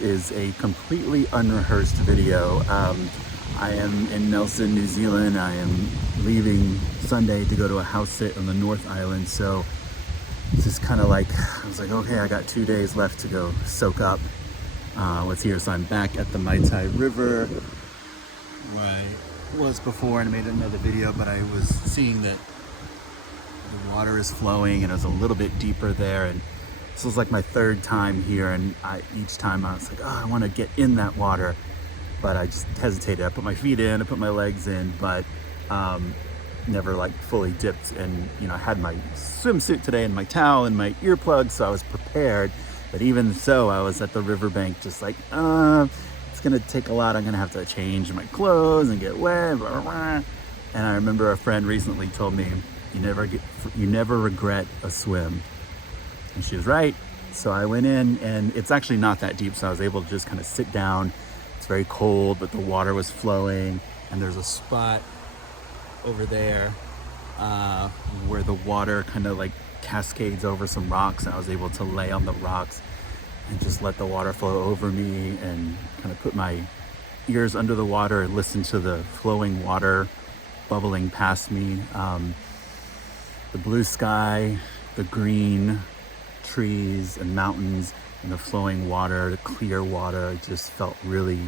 Is a completely unrehearsed video. I am in Nelson, New Zealand. I am leaving Sunday to go to a house sit on the North Island. So it's just kind of like, I was like, okay, I got 2 days left to go soak up what's here. So I'm back at the Mai Tai River where I was before, and I made another video, but I was seeing that the water is flowing and it was a little bit deeper there. And this was like my third time here, and each time I was like, oh, I want to get in that water, but I just hesitated. I put my feet in, I put my legs in, but never like fully dipped. And I had my swimsuit today and my towel and my earplugs, so I was prepared. But even so, I was at the riverbank just like, it's gonna take a lot. I'm gonna have to change my clothes and get wet, blah, blah, blah. And I remember a friend recently told me, you never regret a swim. And she was right. So I went in, and it's actually not that deep, so I was able to just kind of sit down. It's very cold, but the water was flowing, and there's a spot over there where the water kind of like cascades over some rocks, and I was able to lay on the rocks and just let the water flow over me and kind of put my ears under the water and listen to the flowing water bubbling past me. The blue sky, the green trees and mountains, and the flowing water, the clear water, it just felt really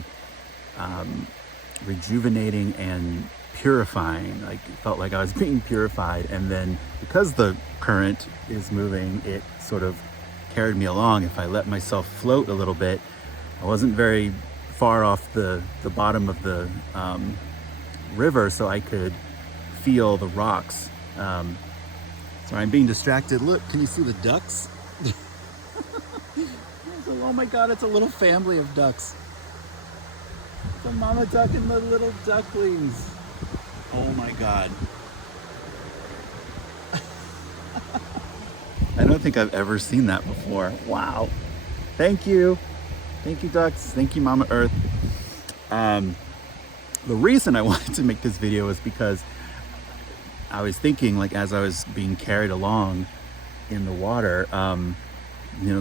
rejuvenating and purifying. Like, it felt like I was being purified. And then because the current is moving, it sort of carried me along. If I let myself float a little bit, I wasn't very far off the bottom of the river, so I could feel the rocks. Sorry, I'm being distracted. Look, can you see the ducks? Oh my God, it's a little family of ducks. It's a mama duck and the little ducklings. Oh my God. I don't think I've ever seen that before. Wow. Thank you. Thank you, ducks. Thank you, Mama Earth. The reason I wanted to make this video is because I was thinking, like, as I was being carried along in the water,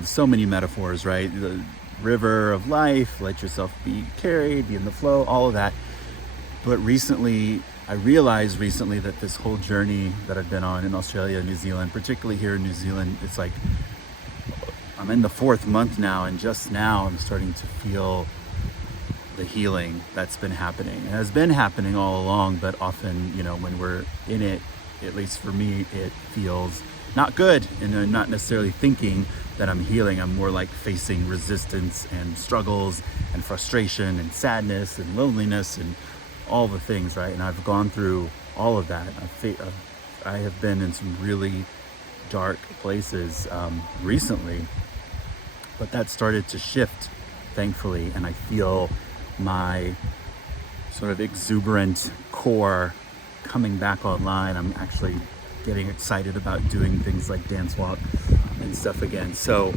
so many metaphors, right? The river of life, let yourself be carried, be in the flow, all of that. But I realized recently that this whole journey that I've been on in Australia, New Zealand, particularly here in New Zealand, it's like I'm in the 4th month now, and just now I'm starting to feel the healing that's been happening. It has been happening all along, but often, when we're in it, at least for me, it feels not good, and I'm not necessarily thinking that I'm healing. I'm more like facing resistance and struggles and frustration and sadness and loneliness and all the things, right? And I've gone through all of that. I have been in some really dark places recently, but that started to shift, thankfully, and I feel my sort of exuberant core coming back online. I'm actually getting excited about doing things like dance walk and stuff again. So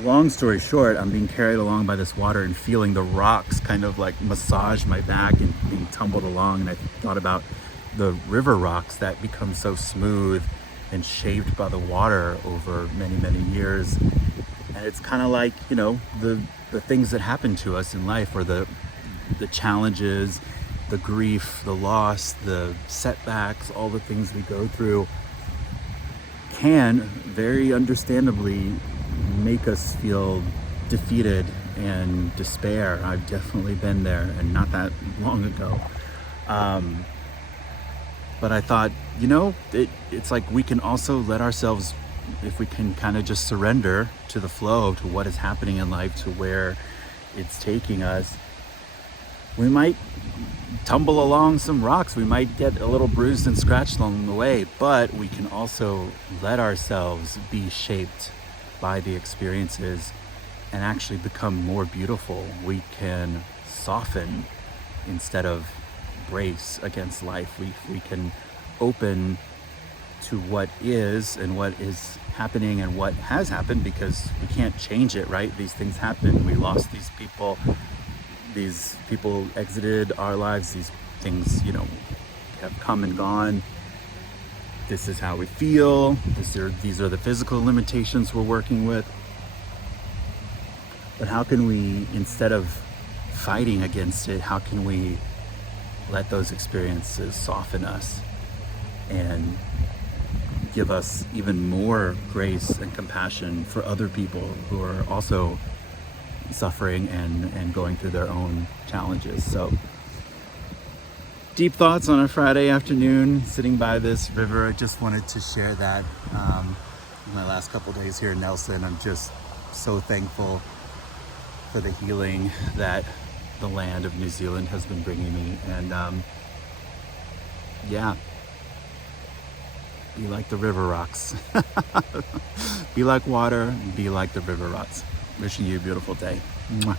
long story short, I'm being carried along by this water and feeling the rocks kind of like massage my back and being tumbled along. And I thought about the river rocks that become so smooth and shaped by the water over many, many years. And it's kind of like, the things that happen to us in life, or the challenges, the grief, the loss, the setbacks, all the things we go through can very understandably make us feel defeated and despair. I've definitely been there, and not that long ago. But I thought, it's like we can also let ourselves, if we can kind of just surrender to the flow, to what is happening in life, to where it's taking us, we might tumble along some rocks. We might get a little bruised and scratched along the way, but we can also let ourselves be shaped by the experiences and actually become more beautiful. We can soften instead of brace against life. We can open to what is and what is happening and what has happened, because we can't change it, right? These things happen. We lost these people exited our lives, these things, have come and gone. This is how we feel. These are the physical limitations we're working with. But how can we, instead of fighting against it, how can we let those experiences soften us and give us even more grace and compassion for other people who are also suffering and going through their own challenges. So deep thoughts on a Friday afternoon sitting by this river. I just wanted to share that. My last couple days here in Nelson, I'm just so thankful for the healing that the land of New Zealand has been bringing me. And yeah, be like the river rocks. Be like water, be like the river rocks. Wishing you a beautiful day. Mwah.